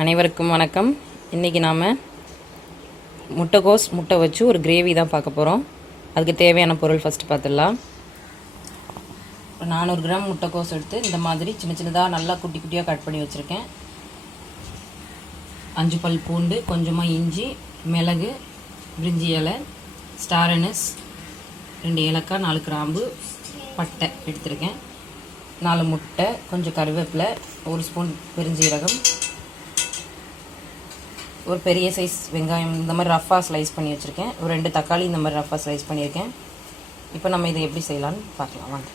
அனைவருக்கும் வணக்கம். இன்றைக்கி நாம் முட்டை வச்சு ஒரு கிரேவி தான் பார்க்க போகிறோம். அதுக்கு தேவையான பொருள் ஃபஸ்ட்டு பார்த்துடலாம். 400 கிராம் முட்டைக்கோஸ் எடுத்து இந்த மாதிரி சின்ன சின்னதாக நல்லா குட்டி குட்டியாக கட் பண்ணி வச்சுருக்கேன். 5 பல் பூண்டு, கொஞ்சமாக இஞ்சி, மிளகு, பிரிஞ்சி இலை, ஸ்டார் அனீஸ், 2 ஏலக்காய், 4 கிராம்பு, பட்டை எடுத்துருக்கேன். 4 முட்டை, கொஞ்சம் கருவேப்பிலை, 1 ஸ்பூன் பெருஞ்சீரகம், ஒரு பெரிய சைஸ் வெங்காயம் இந்த மாதிரி ரஃப்பாக ஸ்லைஸ் பண்ணி வச்சுருக்கேன். ஒரு 2 தக்காளி இந்த மாதிரி ரஃப்பாக ஸ்லைஸ் பண்ணியிருக்கேன். இப்போ நம்ம இதை எப்படி செய்யலான்னு பார்க்கலாம் வாங்க.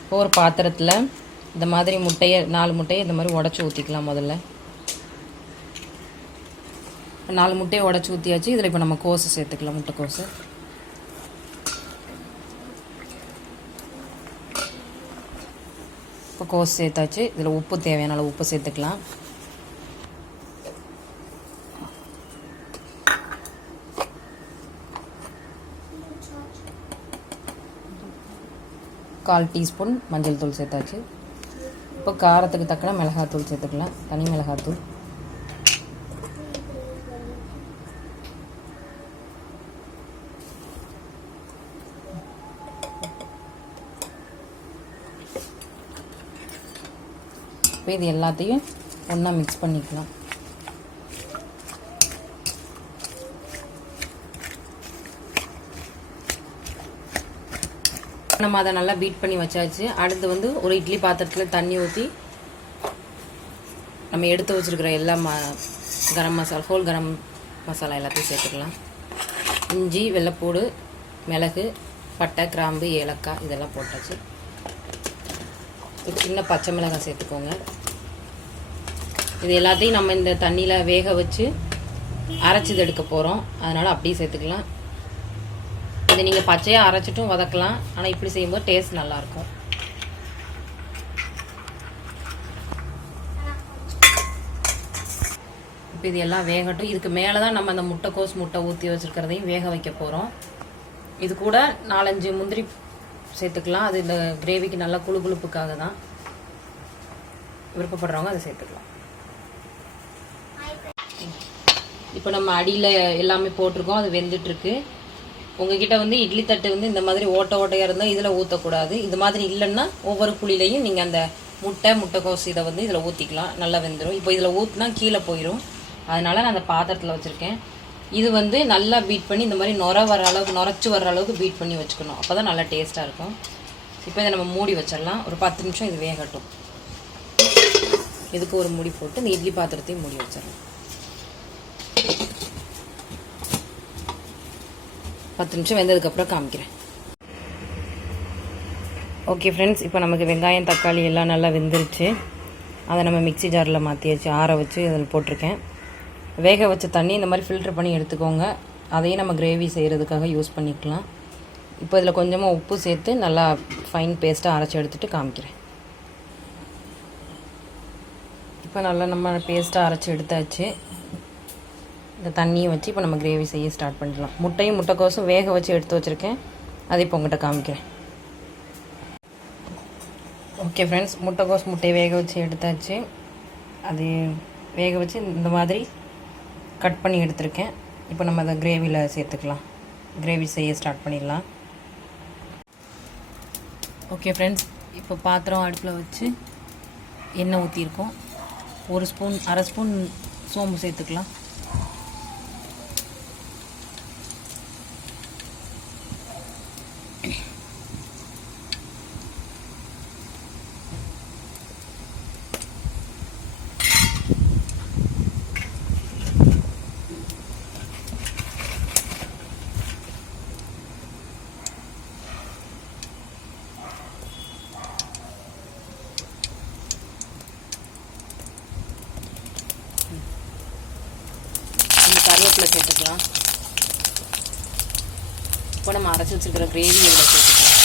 இப்போ ஒரு பாத்திரத்தில் இந்த மாதிரி 4 முட்டையை இந்த மாதிரி உடச்சி ஊற்றிக்கலாம். முதல்ல 4 முட்டையை உடச்சி ஊற்றியாச்சு. இதில் இப்போ நம்ம கோஸை சேர்த்துக்கலாம். முட்டைக்கோஸு இப்போ கோஸ் சேர்த்தாச்சு. இதில் உப்பு தேவையான அளவு உப்பு சேர்த்துக்கலாம். கால் டீஸ்பூன் மஞ்சள் தூள் சேர்த்தாச்சு. இப்போ காரத்துக்கு தக்கன மிளகாத்தூள் சேர்த்துக்கலாம். தனி மிளகாத்தூள். இப்போ இது எல்லாத்தையும் ஒன்றா மிக்ஸ் பண்ணிக்கலாம். நம்ம அதை நல்லா பீட் பண்ணி வச்சாச்சு. அடுத்து ஒரு இட்லி பாத்திரத்தில் தண்ணி ஊற்றி நம்ம எடுத்து வச்சுருக்கிற எல்லா கரம் மசாலா, ஹோல் கரம் மசாலா எல்லாத்தையும் சேர்த்துக்கலாம். இஞ்சி, வெள்ளைப்பூடு, மிளகு, பட்டை, கிராம்பு, ஏலக்காய் இதெல்லாம் போட்டாச்சு. ஒரு சின்ன பச்சை மிளகாய் சேர்த்துக்கோங்க. இது எல்லாத்தையும் நம்ம இந்த தண்ணியில் வேக வச்சு அரைச்சிது எடுக்க போகிறோம். அதனால் அப்படியே சேர்த்துக்கலாம். இதை நீங்கள் பச்சையாக அரைச்சிட்டும் வதக்கலாம். ஆனால் இப்படி செய்யும்போது டேஸ்ட் நல்லாயிருக்கும். இப்போ இது எல்லாம் வேகட்டும். இதுக்கு மேலே தான் நம்ம அந்த முட்டை ஊற்றி வச்சுருக்கிறதையும் வேக வைக்க போகிறோம். இது கூட 4-5 முந்திரி சேர்த்துக்கலாம். அது இந்த கிரேவிக்கு நல்லா குழுப்புக்காக தான். விருப்பப்படுறவங்க அதை சேர்த்துக்கலாம். இப்போ நம்ம அடியில் எல்லாமே போட்டிருக்கோம். அது வெந்துட்டுருக்கு. உங்ககிட்ட இட்லி தட்டு இந்த மாதிரி ஓட்டையாக இருந்தால் இதில் ஊற்றக்கூடாது. இது மாதிரி இல்லைன்னா ஒவ்வொரு குழிலையும் நீங்கள் அந்த முட்டைக்கோஸ் இதை இதில் ஊற்றிக்கலாம். நல்லா வெந்துடும். இப்போ இதில் ஊற்றினா கீழே போயிடும். அதனால் நான் அந்த பாத்திரத்தில் வச்சுருக்கேன். இது நல்லா பீட் பண்ணி இந்த மாதிரி நுரைச்சி வர்ற அளவுக்கு பீட் பண்ணி வச்சுக்கணும். அப்போ தான் நல்லா டேஸ்ட்டாக இருக்கும். இப்போ இதை நம்ம மூடி வச்சிடலாம். ஒரு 10 நிமிஷம் இது வேகட்டும். இதுக்கு ஒரு மூடி போட்டு இந்த இட்லி பாத்திரத்தையும் மூடி வச்சிடலாம். 10 நிமிஷம் வெந்ததுக்கப்புறம் காமிக்கிறேன். ஓகே ஃப்ரெண்ட்ஸ், இப்போ நமக்கு வெங்காயம், தக்காளி எல்லாம் நல்லா வெந்துருச்சு. அதை நம்ம மிக்ஸி ஜாரில் மாற்றியாச்சு. ஆற வச்சு அதில் போட்டிருக்கேன். வேக வச்ச தண்ணி இந்த மாதிரி ஃபில்டர் பண்ணி எடுத்துக்கோங்க. அதையும் நம்ம கிரேவி செய்கிறதுக்காக யூஸ் பண்ணிக்கலாம். இப்போ இதில் கொஞ்சமாக உப்பு சேர்த்து நல்லா ஃபைன் பேஸ்ட்டாக அரைச்சி எடுத்துகிட்டு காமிக்கிறேன். இப்போ நல்லா நம்ம பேஸ்ட்டாக அரைச்சி எடுத்தாச்சு. இந்த தண்ணியை வச்சு இப்போ நம்ம கிரேவி செய்ய ஸ்டார்ட் பண்ணிடலாம். முட்டைக்கோஸும் வேக வச்சு எடுத்து வச்சுருக்கேன். அதை இப்போ உங்கள்கிட்ட காமிக்கிறேன். ஓகே ஃப்ரெண்ட்ஸ், முட்டையை வேக வச்சு எடுத்தாச்சு. அது வேக வச்சு இந்த மாதிரி கட் பண்ணி எடுத்துருக்கேன். இப்போ நம்ம அதை கிரேவியில் சேர்த்துக்கலாம். கிரேவி செய்ய ஸ்டார்ட் பண்ணிடலாம். ஓகே ஃப்ரெண்ட்ஸ், இப்போ பாத்திரம் அடுப்பில் வச்சு எண்ணெய் ஊற்றிருக்கோம். 1 ஸ்பூன் சோம்பு சேர்த்துக்கலாம். கருவேப்பிலை சேர்த்துக்கலாம். இப்போ நம்ம அரைச்சி வச்சுருக்கிற கிரேவி இதில் சேர்த்துக்கலாம்.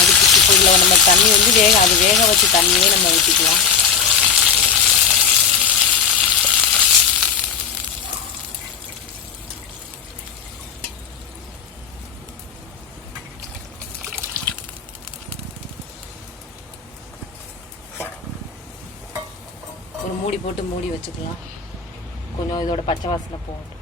அதுக்கு இப்போ இதில் நம்ம தண்ணி வேக வச்சு தண்ணியே நம்ம ஊற்றிக்கலாம். ஒரு மூடி போட்டு மூடி வச்சுக்கலாம். கொஞ்சம் இதோட பச்சை வாசனை போகட்டும்.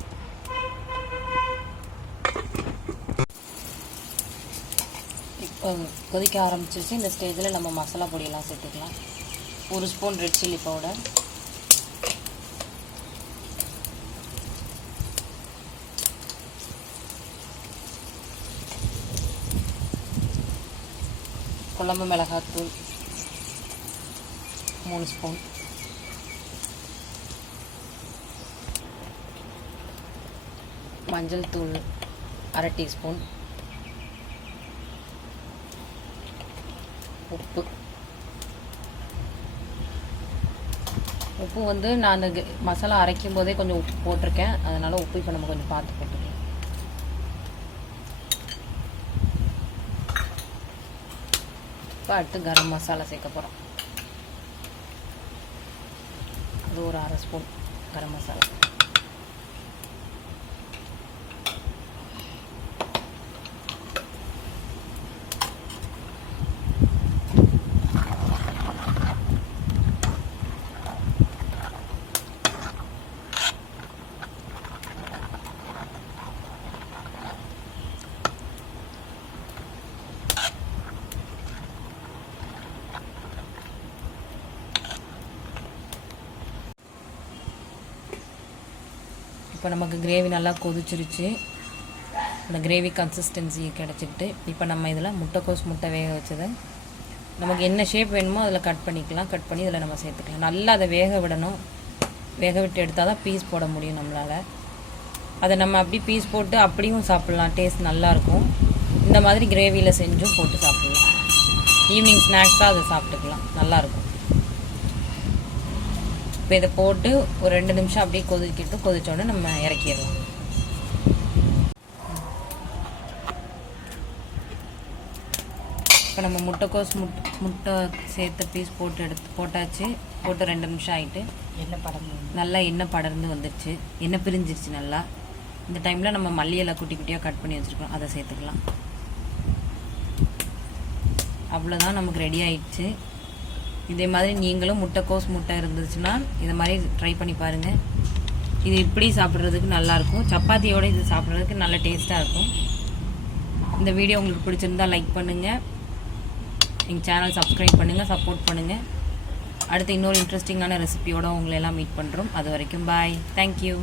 இப்போ கொதிக்க ஆரம்பிச்சிருச்சு. இந்த ஸ்டேஜில் நம்ம மசாலா பொடியெல்லாம் சேர்த்துக்கலாம். 1 ஸ்பூன் ரெட் சில்லி பவுடர், குழம்பு மிளகாத்தூள் 3 ஸ்பூன், மஞ்சள் தூள் 1/2 டீஸ்பூன், உப்பு வந்து நான் அந்த மசாலா அரைக்கும் போதே கொஞ்சம் உப்பு போட்டிருக்கேன். அதனால் உப்பு இப்போ நம்ம கொஞ்சம் பார்த்து போட்டுக்கலாம். இப்போ அடுத்து கரம் மசாலா சேர்க்க போகிறோம். அது ஒரு 1/2 ஸ்பூன் கரம் மசாலா. இப்போ நமக்கு கிரேவி நல்லா கொதிச்சிருச்சு. அந்த கிரேவி கன்சிஸ்டன்சி கிடச்சிட்டு இப்போ நம்ம இதில் முட்டை வேக வச்சதை நமக்கு என்ன ஷேப் வேணுமோ அதில் கட் பண்ணிக்கலாம். கட் பண்ணி இதில் நம்ம சேர்த்துக்கலாம். நல்லா அதை வேக விடணும். வேக விட்டு எடுத்தால் தான் பீஸ் போட முடியும் நம்மளால். அதை நம்ம அப்படி பீஸ் போட்டு அப்படியும் சாப்பிட்லாம். டேஸ்ட் நல்லாயிருக்கும். இந்த மாதிரி கிரேவியில் செஞ்சும் போட்டு சாப்பிட்லாம். ஈவினிங் ஸ்நாக்ஸாக அதை சாப்பிட்டுக்கலாம். நல்லாயிருக்கும். இப்போ இதை போட்டு ஒரு 2 நிமிஷம் அப்படியே கொதிச்சோடனே நம்ம இறக்கிடலாம். இப்போ நம்ம முட்டை சேர்த்த பீஸ் போட்டாச்சு. போட்டு 2 நிமிஷம் ஆகிட்டு நல்லா எண்ணெய் படர்ந்து வந்துடுச்சு. எண்ணெய் பிரிஞ்சிருச்சு நல்லா. இந்த டைமில் நம்ம மல்லி இலை குட்டி குட்டியாக கட் பண்ணி வச்சுருக்கோம். அதை சேர்த்துக்கலாம். அவ்வளோதான், நமக்கு ரெடி ஆயிடுச்சு. இதே மாதிரி நீங்களும் முட்டை இருந்துச்சுன்னா இதை மாதிரி ட்ரை பண்ணி பாருங்கள். இது இப்படி சாப்பிட்றதுக்கு நல்லாயிருக்கும். சப்பாத்தியோடு இது சாப்பிட்றதுக்கு நல்ல டேஸ்ட்டாக இருக்கும். இந்த வீடியோ உங்களுக்கு பிடிச்சிருந்தா லைக் பண்ணுங்கள். எங்கள் சேனல் சப்ஸ்கிரைப் பண்ணுங்கள், சப்போர்ட் பண்ணுங்கள். அடுத்து இன்னொரு இன்ட்ரெஸ்டிங்கான ரெசிபியோடு உங்களை எல்லாம் மீட் பண்ணுறோம். அது வரைக்கும் பாய். தேங்க்யூ.